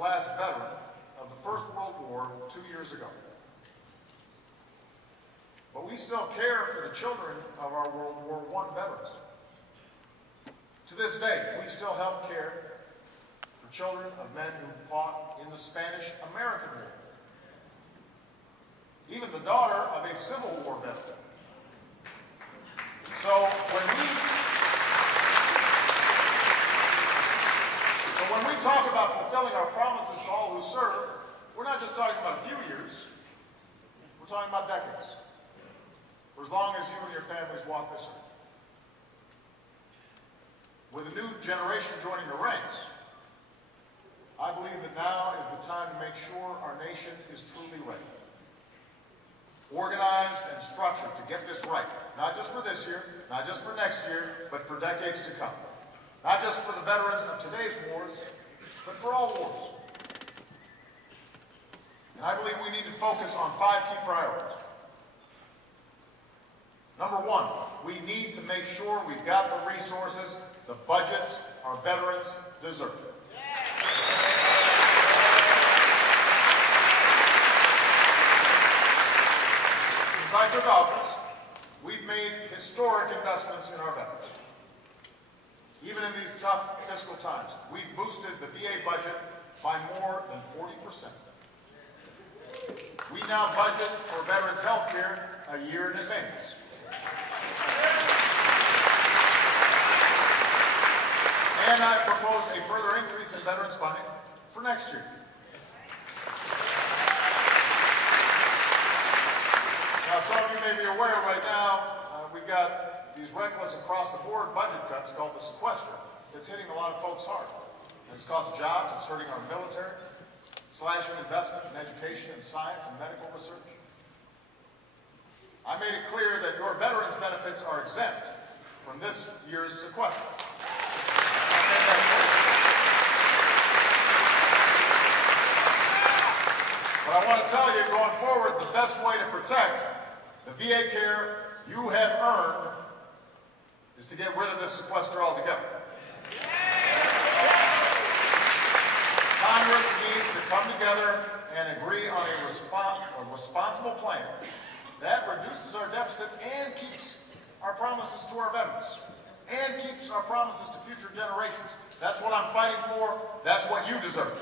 last veteran of the First World War 2 years ago. But we still care for the children of our World War I veterans. To this day, we still help care for children of men who fought in the Spanish-American War. Even the daughter of a Civil War veteran. So when we talk about fulfilling our promises to all who serve, we're not just talking about a few years, we're talking about decades. For as long as you and your families walk this earth. With a new generation joining the ranks, I believe that now is the time to make sure our nation is truly ready. Organized and structured to get this right. Not just for this year, not just for next year, but for decades to come. Not just for the veterans of today's wars, but for all wars. And I believe we need to focus on 5 key priorities. Number 1, we need to make sure we've got the resources, the budgets our veterans deserve. Since I took office, we've made historic investments in our veterans. Even in these tough fiscal times, we've boosted the VA budget by more than 40%. We now budget for veterans' health care a year in advance. And I've proposed a further increase in veterans funding for next year. Now, some of you may be aware right now, we've got these reckless across-the-board budget cuts called the sequester. It's hitting a lot of folks hard. And it's cost jobs, it's hurting our military, slashing investments in education and science and medical research. I made it clear that your veterans' benefits are exempt from this year's sequester. But I want to tell you, going forward, the best way to protect the VA care you have earned is to get rid of this sequester altogether. Congress needs to come together and agree on a responsible plan that reduces our deficits and keeps our promises to our veterans and keeps our promises to future generations. That's what I'm fighting for. That's what you deserve.